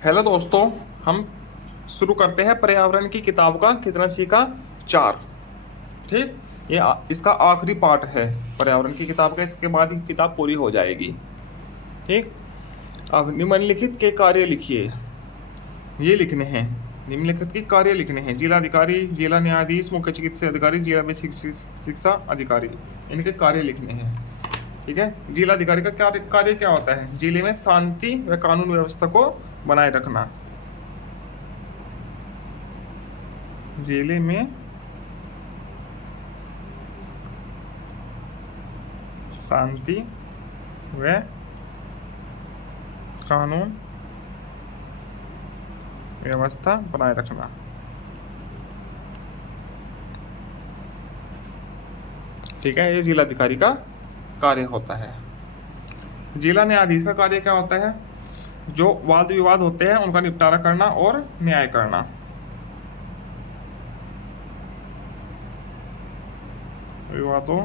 Hello दोस्तों, हम शुरू करते हैं पर्यावरण की किताब का कितना सीखा 4। ठीक, इसका आखिरी पार्ट है पर्यावरण की किताब का। इसके बाद ही किताब पूरी हो जाएगी। ठीक, अब निम्नलिखित के कार्य लिखिए। ये लिखने हैं, निम्नलिखित के कार्य लिखने हैं। जिलाधिकारी, जिला न्यायाधीश, मुख्य चिकित्सा अधिकारी, जिला बेसिक शिक्षा अधिकारी, इनके कार्य लिखने हैं। ठीक है, जिलाधिकारी का कार्य क्या होता है? जिले में शांति व कानून व्यवस्था को बनाए रखना। जिले में शांति व कानून व्यवस्था बनाए रखना। ठीक है, ये जिलाधिकारी का कार्य होता है। जिला न्यायाधीश का कार्य क्या होता है? जो वाद विवाद होते हैं उनका निपटारा करना और न्याय करना। विवादों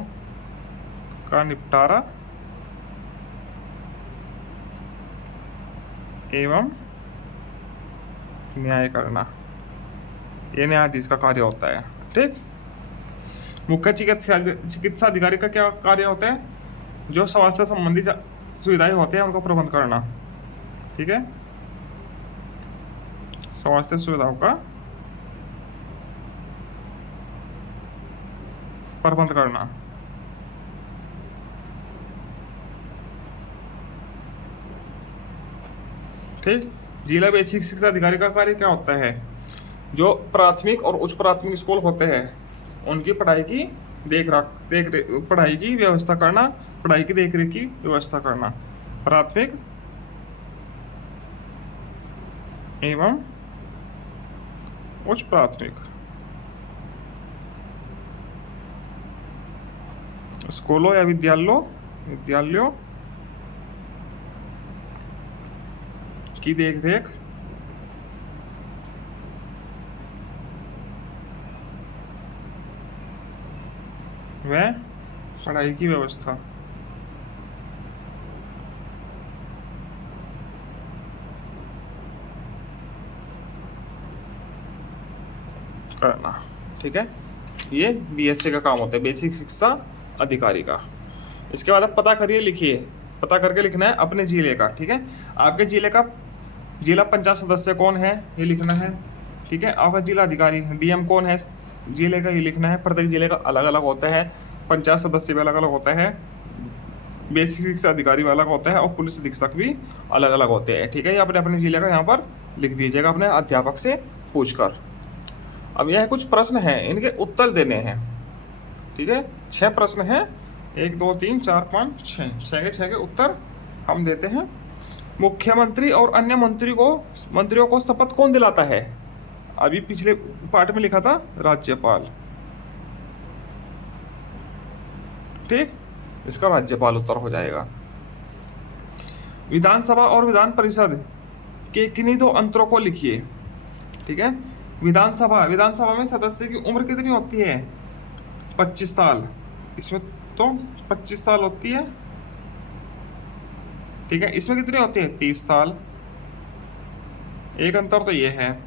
का निपटारा एवं न्याय करना, ये न्यायाधीश का कार्य होता है। ठीक, मुख्य चिकित्सा अधिकारी का क्या कार्य होता है? जो स्वास्थ्य संबंधी सुविधाएं होते हैं उनका प्रबंध करना। ठीक है, स्वास्थ्य सुविधाओं का प्रबंध करना। ठीक, जिला बेसिक शिक्षा अधिकारी का कार्य क्या होता है? जो प्राथमिक और उच्च प्राथमिक स्कूल होते हैं उनकी पढ़ाई की पढ़ाई की व्यवस्था करना, पढ़ाई की देखरेख की व्यवस्था करना। प्राथमिक एवं उच्च प्राथमिक स्कूलों या विद्यालयों की देखरेख व पढ़ाई की व्यवस्था करना। ठीक है, ये बीएससी का काम होता है, बेसिक शिक्षा अधिकारी का। इसके बाद आप पता करिए, लिखिए। पता करके लिखना है अपने जिले का। ठीक है, आपके जिले का जिला पंचायत सदस्य कौन है ये लिखना है। ठीक है, आपका जिला अधिकारी डीएम कौन है जिले का, ये लिखना है। प्रत्येक जिले का अलग अलग होता है, पंचायत सदस्य भी अलग अलग होता है, बेसिक शिक्षा अधिकारी भी अलग होता है और पुलिस अधीक्षक भी अलग अलग होते हैं। ठीक है, ये अपने अपने जिले का यहाँ पर लिख दीजिएगा अपने अध्यापक से पूछकर। अब यह कुछ प्रश्न हैं, इनके उत्तर देने हैं। ठीक है, 6 प्रश्न हैं, 1 2 3 4 5 6 के उत्तर हम देते हैं। मुख्यमंत्री और अन्य मंत्रियों को शपथ कौन दिलाता है? अभी पिछले पार्ट में लिखा था राज्यपाल। ठीक, इसका राज्यपाल उत्तर हो जाएगा। विधानसभा और विधान परिषद के किन्हीं 2 अंतरों को लिखिए। ठीक है, विधानसभा में सदस्य की उम्र कितनी होती है? 25 साल। इसमें तो 25 साल होती है। ठीक है, इसमें कितनी होती है? 30 साल। एक अंतर तो ये है,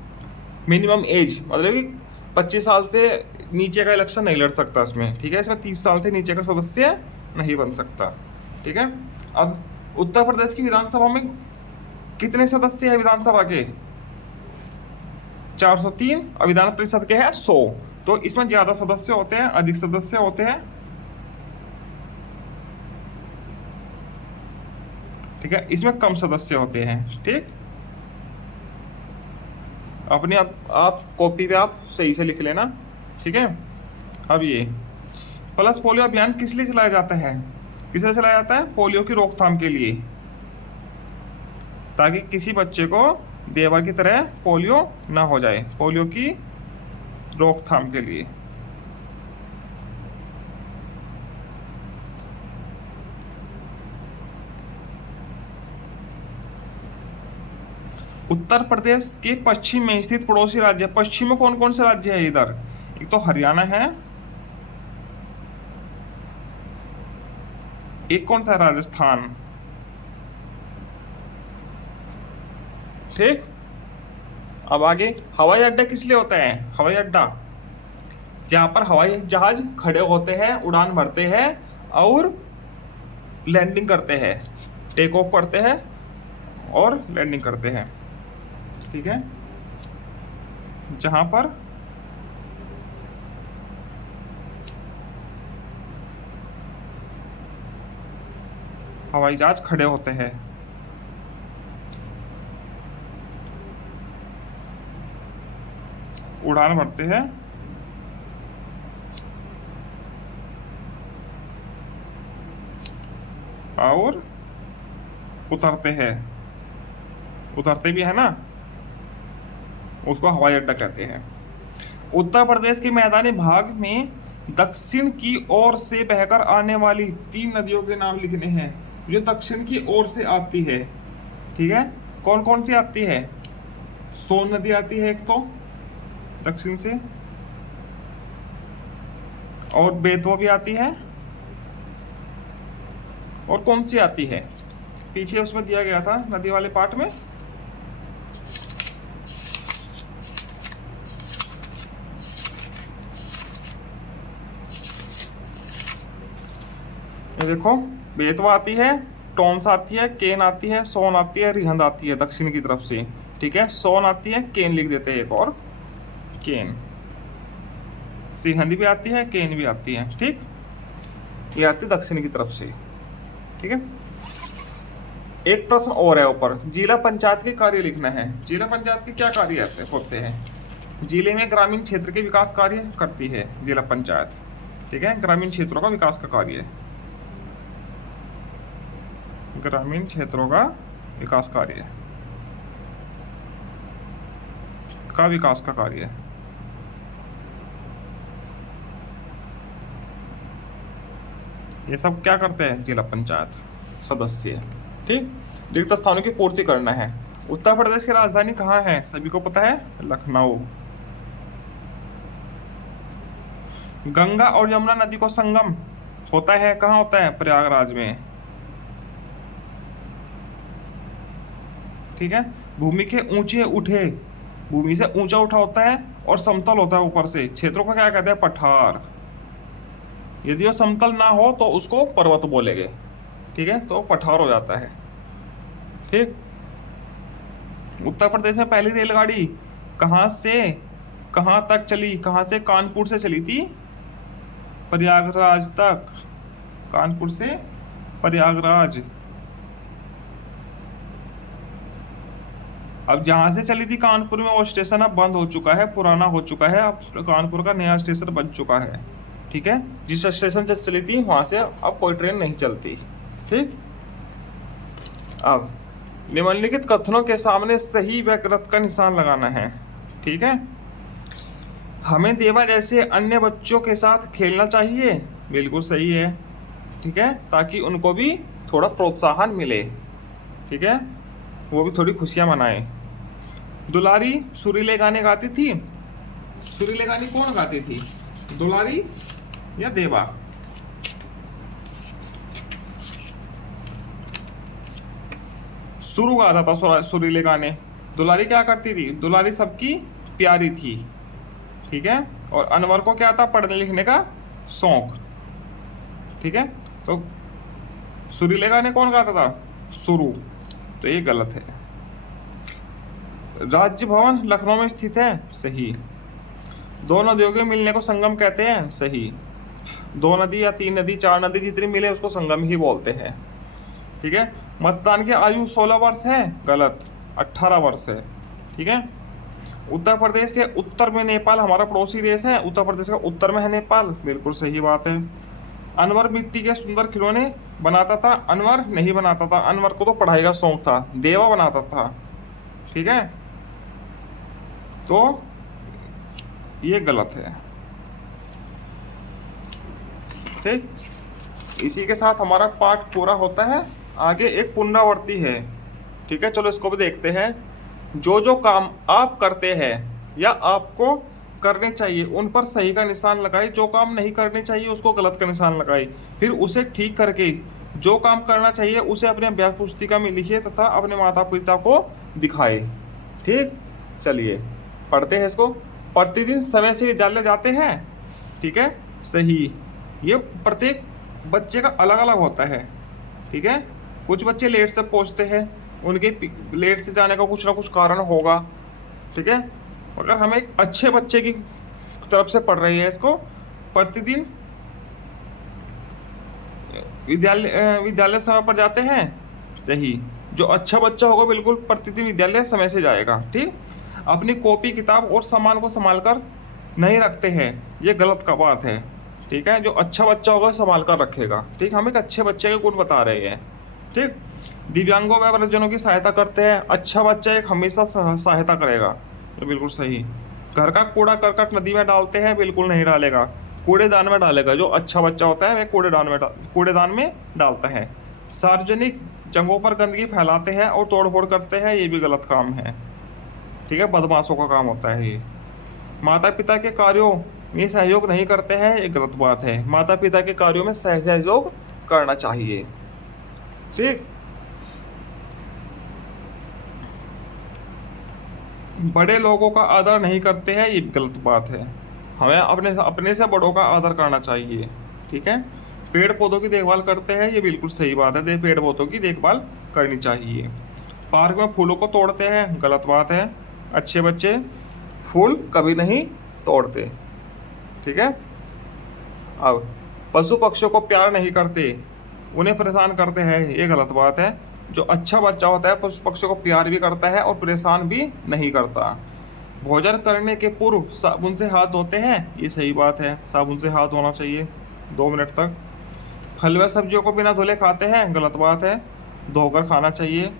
मिनिमम एज मतलब कि 25 साल से नीचे का इलेक्शन नहीं लड़ सकता इसमें। ठीक है, इसमें 30 साल से नीचे का सदस्य नहीं बन सकता। ठीक है, अब उत्तर प्रदेश की विधानसभा में कितने सदस्य हैं विधानसभा के? 403 और विधान परिषद के हैं 100। तो इसमें ज्यादा सदस्य होते हैं, अधिक सदस्य होते हैं। ठीक है, इसमें कम सदस्य होते हैं। ठीक, अपने आप कॉपी पे आप सही से लिख लेना। ठीक है, अब ये पल्स पोलियो अभियान किस लिए चलाया जाता है? किसे चलाया जाता है? पोलियो की रोकथाम के लिए, ताकि किसी बच्चे को देवा की तरह पोलियो ना हो जाए, पोलियो की रोकथाम के लिए। उत्तर प्रदेश के पश्चिम में स्थित पड़ोसी राज्य, पश्चिम में कौन कौन से राज्य है इधर? एक तो हरियाणा है, एक कौन सा? राजस्थान। ठीक, अब आगे, हवाई अड्डा किस लिए होता है? हवाई अड्डा जहाँ पर हवाई जहाज खड़े होते हैं, उड़ान भरते हैं और लैंडिंग करते हैं, टेक ऑफ करते हैं और लैंडिंग करते हैं, ठीक है, जहाँ पर हवाई जहाज खड़े होते हैं। उड़ान भरते हैं और उतरते हैं, उतरते भी है ना, उसको हवाई अड्डा कहते हैं। उत्तर प्रदेश के मैदानी भाग में दक्षिण की ओर से बहकर आने वाली 3 नदियों के नाम लिखने हैं, जो दक्षिण की ओर से आती है, ठीक है। कौन कौन सी आती है? सोन नदी आती है एक तो दक्षिण से, और बेतवा भी आती है, और कौन सी आती है? पीछे उसमें दिया गया था नदी वाले पार्ट में, ये देखो, बेतवा आती है, टोंस आती है, केन आती है, सोन आती है, रिहंद आती है दक्षिण की तरफ से, ठीक है। सोन आती है, केन लिख देते हैं एक और, केन, सिरहिंद भी आती है, केन भी आती है, ठीक। ये आती है दक्षिण की तरफ से, ठीक है। एक प्रश्न और है ऊपर, जिला पंचायत के कार्य लिखना है। जिला पंचायत के क्या कार्य होते हैं? जिले में ग्रामीण क्षेत्र के विकास कार्य करती है जिला पंचायत, ठीक है। ग्रामीण क्षेत्रों का विकास का कार्य, ग्रामीण क्षेत्रों का विकास कार्य ये सब क्या करते हैं? जिला पंचायत सदस्य, ठीक। रिक्त स्थानों की पूर्ति करना है। उत्तर प्रदेश की राजधानी कहाँ है? सभी को पता है, लखनऊ। गंगा और यमुना नदी को संगम होता है, कहाँ होता है? प्रयागराज में, ठीक है। भूमि के ऊंचे उठे, भूमि से ऊंचा उठा होता है और समतल होता है ऊपर से, क्षेत्रों को क्या कहते हैं? पठार। यदि वो समतल ना हो तो उसको पर्वत बोलेंगे, ठीक है, तो पठार हो जाता है, ठीक। उत्तर प्रदेश में पहली रेलगाड़ी कहाँ से कहाँ तक चली? कहाँ से? कानपुर से चली थी प्रयागराज तक, कानपुर से प्रयागराज। अब जहाँ से चली थी कानपुर में, वो स्टेशन अब बंद हो चुका है, पुराना हो चुका है, अब कानपुर का नया स्टेशन बन चुका है, ठीक है। जिस स्टेशन से चली थी वहाँ से अब कोई ट्रेन नहीं चलती, ठीक। अब निम्नलिखित कथनों के सामने सही व्यक्तिगत का निशान लगाना है, ठीक है। हमें देवा जैसे अन्य बच्चों के साथ खेलना चाहिए, बिल्कुल सही है, ठीक है, ताकि उनको भी थोड़ा प्रोत्साहन मिले, ठीक है, वो भी थोड़ी खुशियाँ मनाएं। दुलारी सुरीले गाने गाती थी। सुरीले गाने कौन गाती थी? दुलारी या देवा? शुरू गाता था सुरीले गाने। दुलारी क्या करती थी? दुलारी सबकी प्यारी थी, ठीक है। और अनवर को क्या था? पढ़ने लिखने का शौक, ठीक है। तो सुरीले गाने कौन गाता था? शुरू, तो ये गलत है। राज्य भवन लखनऊ में स्थित है, सही। दो नदियों के मिलने को संगम कहते हैं, सही। दो नदी या 3 नदी 4 नदी जितनी मिले उसको संगम ही बोलते हैं, ठीक है। मतदान की आयु 16 वर्ष है, गलत, 18 वर्ष है, ठीक है। उत्तर प्रदेश के उत्तर में नेपाल हमारा पड़ोसी देश है, उत्तर प्रदेश का उत्तर में है नेपाल, बिल्कुल सही बात है। अनवर मिट्टी के सुंदर खिलौने बनाता था, अनवर नहीं बनाता था, अनवर को तो पढ़ाई का शौक था, देवा बनाता था, ठीक है। तो ये गलत है, ठीक। इसी के साथ हमारा पाठ पूरा होता है। आगे एक पुनरावृत्ति है, ठीक है, चलो इसको भी देखते हैं। जो जो काम आप करते हैं या आपको करने चाहिए उन पर सही का निशान लगाए, जो काम नहीं करने चाहिए उसको गलत का निशान लगाए, फिर उसे ठीक करके जो काम करना चाहिए उसे अपने अभ्यास पुस्तिका में लिखिए तथा अपने माता पिता को दिखाए, ठीक। चलिए पढ़ते हैं इसको। प्रतिदिन समय से विद्यालय जाते हैं, ठीक है, सही। ये प्रत्येक बच्चे का अलग अलग होता है, ठीक है। कुछ बच्चे लेट से पहुंचते हैं, उनके लेट से जाने का कुछ ना कुछ कारण होगा, ठीक है। अगर हम एक अच्छे बच्चे की तरफ से पढ़ रही है इसको, प्रतिदिन विद्यालय समय पर जाते हैं, सही। जो अच्छा बच्चा होगा बिल्कुल प्रतिदिन विद्यालय समय से जाएगा, ठीक। अपनी कॉपी किताब और सामान को संभाल कर नहीं रखते हैं, ये गलत का बात है, ठीक है। जो अच्छा बच्चा होगा संभाल कर रखेगा, ठीक। हम एक अच्छे बच्चे के गुण बता रहे हैं, ठीक। दिव्यांगों व वृद्धजनों की सहायता करते हैं, अच्छा बच्चा एक हमेशा सहायता करेगा, ये बिल्कुल सही। घर का कूड़ा करकट नदी में डालते हैं, बिल्कुल नहीं डालेगा, कूड़ेदान में डालेगा। जो अच्छा बच्चा होता है वह कूड़ेदान में डालता है। सार्वजनिक जगहों पर गंदगी फैलाते हैं और तोड़फोड़ करते हैं, ये भी गलत काम है, ठीक है, बदमाशों का काम होता है ये। माता पिता के कार्यों में सहयोग नहीं करते हैं, ये गलत बात है। माता पिता के कार्यों में सहयोग करना चाहिए, ठीक। बड़े लोगों का आदर नहीं करते हैं, ये गलत बात है। हमें अपने से बड़ों का आदर करना चाहिए, ठीक है। पेड़ पौधों की देखभाल करते हैं, ये बिल्कुल सही बात है, पेड़ पौधों की देखभाल करनी चाहिए। पार्क में फूलों को तोड़ते हैं, गलत बात है। अच्छे बच्चे फूल कभी नहीं तोड़ते, ठीक है। अब पशु पक्षियों को प्यार नहीं करते, उन्हें परेशान करते हैं, ये गलत बात है। जो अच्छा बच्चा होता है पशु पक्षियों को प्यार भी करता है और परेशान भी नहीं करता। भोजन करने के पूर्व साबुन से हाथ धोते हैं, ये सही बात है, साबुन से हाथ धोना चाहिए 2 मिनट तक। फल व सब्जियों को बिना धुले खाते हैं, गलत बात है, धोकर खाना चाहिए।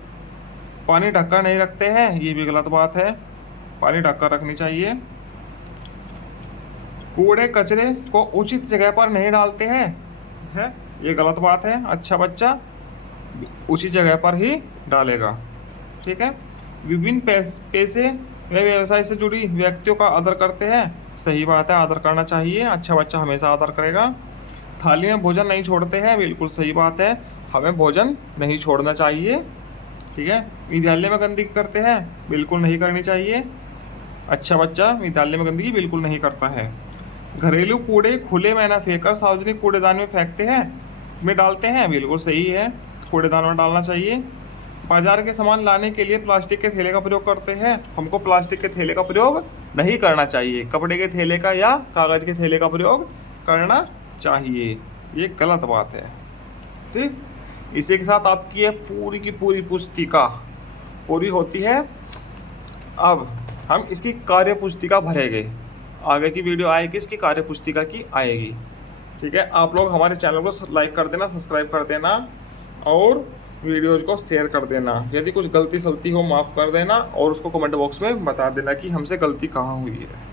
पानी ढककर नहीं रखते हैं, ये भी गलत बात है, पानी ढककर रखनी चाहिए। कूड़े कचरे को उचित जगह पर नहीं डालते हैं, है, ये गलत बात है। अच्छा बच्चा उचित जगह पर ही डालेगा, ठीक है। विभिन्न पैसे व व्यवसाय से जुड़ी व्यक्तियों का आदर करते हैं, सही बात है, आदर करना चाहिए, अच्छा बच्चा हमेशा आदर करेगा। थाली में भोजन नहीं छोड़ते हैं, बिल्कुल सही बात है, हमें भोजन नहीं छोड़ना चाहिए, ठीक है। विद्यालय में गंदगी करते हैं, बिल्कुल नहीं करनी चाहिए, अच्छा बच्चा विद्यालय में गंदगी बिल्कुल नहीं करता है। घरेलू कूड़े खुले में न फेंककर सार्वजनिक कूड़ेदान में फेंकते हैं, में डालते हैं, बिल्कुल सही है, कूड़ेदान में डालना चाहिए। बाजार के सामान लाने के लिए प्लास्टिक के थैले का प्रयोग करते हैं, हमको प्लास्टिक के थैले का प्रयोग नहीं करना चाहिए, कपड़े के थैले का या कागज़ के थैले का प्रयोग करना चाहिए, ये गलत बात है, ठीक। इसी के साथ आपकी ये पूरी की पूरी पुस्तिका पूरी होती है। अब हम इसकी कार्य पुस्तिका भरेंगे, आगे की वीडियो आएगी इसकी कार्य पुस्तिका की आएगी, ठीक है। आप लोग हमारे चैनल को लाइक कर देना, सब्सक्राइब कर देना और वीडियोज़ को शेयर कर देना। यदि कुछ गलती सलती हो माफ़ कर देना और उसको कमेंट बॉक्स में बता देना कि हमसे गलती कहाँ हुई है।